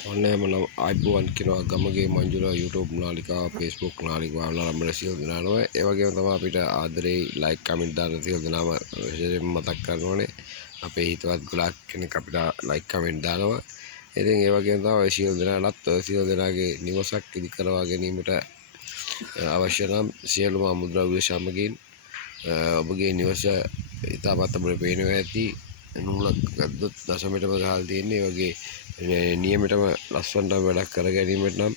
ඔන්න එහෙමනම් අයිබෝවන් කියනවා ගමගේ මංජුල YouTube නාලිකාව Facebook නාලිකාව ආරම්භ සියලු දෙනාම ඒ වගේම තමයි අපිට ආදරේ ලයික් කමෙන්ට් දාන සියලු දෙනාම විශේෂයෙන්ම මතක් කරන්න ඕනේ අපේ හිතවත් ගොඩාක් කෙනෙක් අපිට ලයික් කමෙන්ට් දානවා. ඉතින් ඒ වගේම තමයි සියලු දෙනාටත් සියලු දෙනාගේ නිවසක් ඉදි කරවා ගැනීමට අවශ්‍ය නම් සියලුම අමුද්‍රව්‍ය සමගින් ඔබගේ නිවස ඉතාමත් අපිට පේනවා ඇති නූලක් ගත්තොත් දශමයටම ගහලා තියෙන්නේ වගේ නියමෙටම ලස්සනට වැඩක් කර ගැනීමට නම්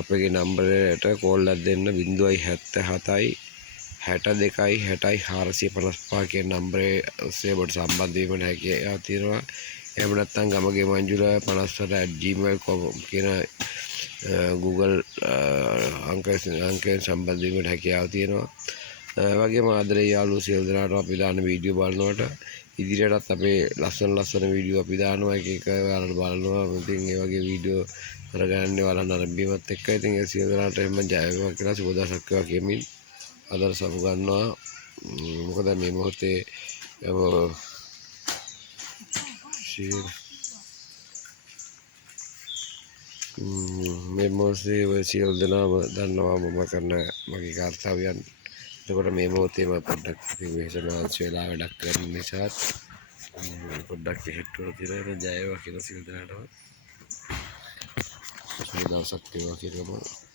අපගේ නම්බරයට කෝල් එකක් දෙන්න 077යි 62යි 60යි 455 කියන නම්බරේ ඔස්සේ ඔබට සම්බන්ධ වීමට හැකියාව තියෙනවා. එහෙම නැත්නම් ගමගේ මංජුල 58@gmail.com කියන Google අංකයෙන් සම්බන්ධ වීමට හැකියාව තියෙනවා. ඒ වගේම ආදරේ යාළුවෝ සියලු දෙනාට අපි දාන වීඩියෝ බලනකොට ඉදිරියටත් අපේ ලස්සන වීඩියෝ අපි දානවා එක එක ඔයාලට බලනවා. ඉතින් ඒ වගේ වීඩියෝ කරගන්න ඔයාලා නරඹීමත් එක්ක ඉතින් ඒ සියලු දෙනාට එහෙම ජය වේවා කියලා සුබ දවසක් වේවා කියමින් අදට සමු ගන්නවා. මොකද මේ මොහොතේ මේ මොහොතේ ඔය සියලු දෙනාම දන්නවා මම කරන මගේ කාර්යයන්. එතකොට මේ මොහොතේම පොඩ්ඩක් වෙහෙස මහන්සි වෙලා වැඩක් කරන නිසා පොඩ්ඩක් හිටුවලා තියෙනවා. ජය වේවා කියලා සියලු දෙනාටම සුබ දවසක් වේවා කියලා